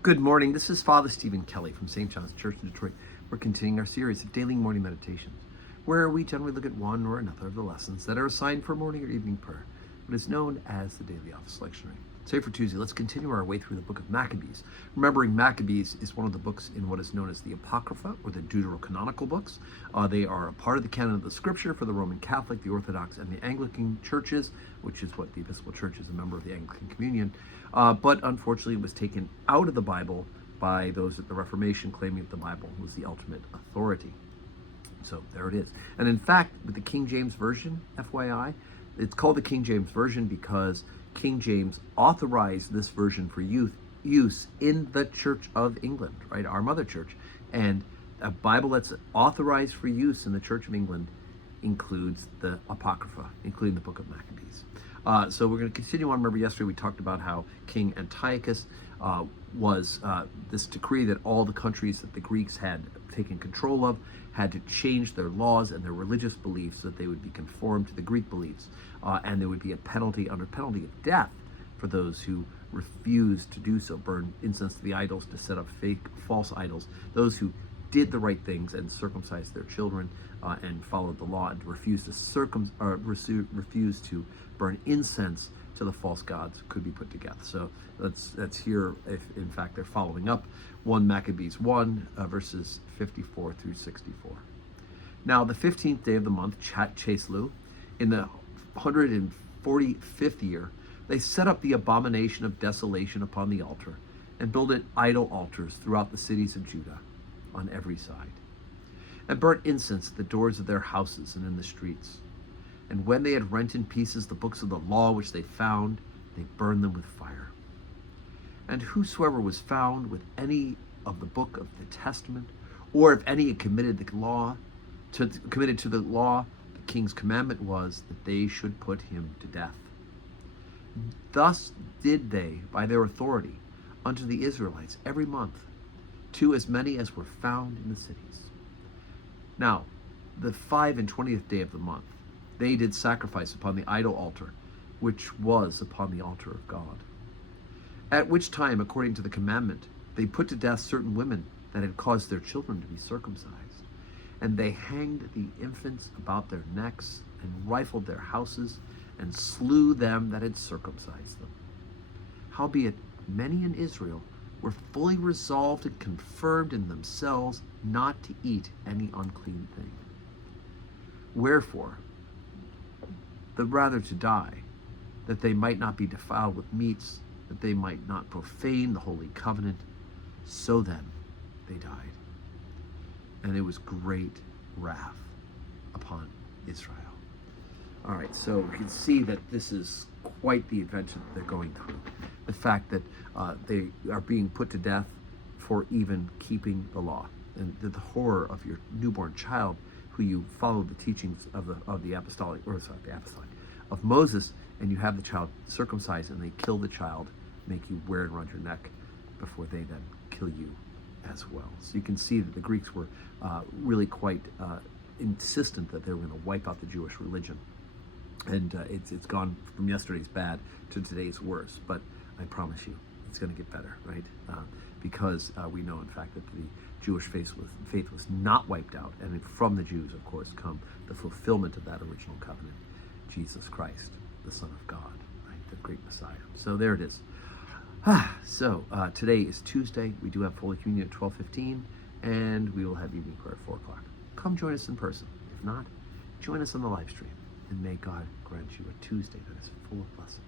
Good morning. This is Father Stephen Kelly from St. John's Church in Detroit. We're continuing our series of daily morning meditations, where we generally look at one or another of the lessons that are assigned for morning or evening prayer, what is known as the Daily Office Lectionary. Today for Tuesday, let's continue our way through the book of Maccabees. Remembering Maccabees is one of the books in what is known as the Apocrypha, or the Deuterocanonical books. They are a part of the canon of the Scripture for the Roman Catholic, the Orthodox, and the Anglican churches, which is what the Episcopal Church is a member of the Anglican Communion. But unfortunately, it was taken out of the Bible by those at the Reformation, claiming that the Bible was the ultimate authority. So there it is. And in fact, with the King James Version, FYI, it's called the King James Version because King James authorized this version for use in the Church of England, right? Our mother church. And a Bible that's authorized for use in the Church of England includes the Apocrypha, including the book of Maccabees. So we're going to continue on. Remember, yesterday we talked about how King Antiochus was this decree that all the countries that the Greeks had taken control of had to change their laws and their religious beliefs so that they would be conformed to the Greek beliefs. And there would be a penalty, under penalty of death, for those who refused to do so, burn incense to the idols, to set up fake, false idols. Those who did the right things and circumcised their children and followed the law, and refused to burn incense to the false gods could be put to death. So that's here, if in fact they're following up 1 Maccabees 1 verses 54 through 64. Now the 15th day of the month, Cheslu, in the 145th year, they set up the abomination of desolation upon the altar and built idol altars throughout the cities of Judah on every side, and burnt incense at the doors of their houses and in the streets. And when they had rent in pieces the books of the law which they found, they burned them with fire. And whosoever was found with any of the book of the Testament, or if any had committed to the law, the king's commandment was that they should put him to death. Thus did they, by their authority, unto the Israelites every month, to as many as were found in the cities. Now, the 25th day of the month, they did sacrifice upon the idol altar, which was upon the altar of God. At which time, according to the commandment, they put to death certain women that had caused their children to be circumcised. And they hanged the infants about their necks, and rifled their houses, and slew them that had circumcised them. Howbeit, many in Israel were fully resolved and confirmed in themselves not to eat any unclean thing. Wherefore, the rather to die, that they might not be defiled with meats, that they might not profane the holy covenant. So then they died. And it was great wrath upon Israel. All right, so we can see that this is quite the adventure that they're going through. The fact that they are being put to death for even keeping the law, and the horror of your newborn child, who you follow the teachings of of Moses, and you have the child circumcised, and they kill the child, make you wear it around your neck before they then kill you as well. So you can see that the Greeks were really quite insistent that they were going to wipe out the Jewish religion. And it's gone from yesterday's bad to today's worse. But I promise you, it's going to get better, right? Because we know, in fact, that the Jewish faith was not wiped out. And from the Jews, of course, come the fulfillment of that original covenant, Jesus Christ, the Son of God, right? The great Messiah. So there it is. So today is Tuesday. We do have Holy Communion at 12:15, and we will have evening prayer at 4 o'clock. Come join us in person. If not, join us on the live stream. And may God grant you a Tuesday that is full of blessings.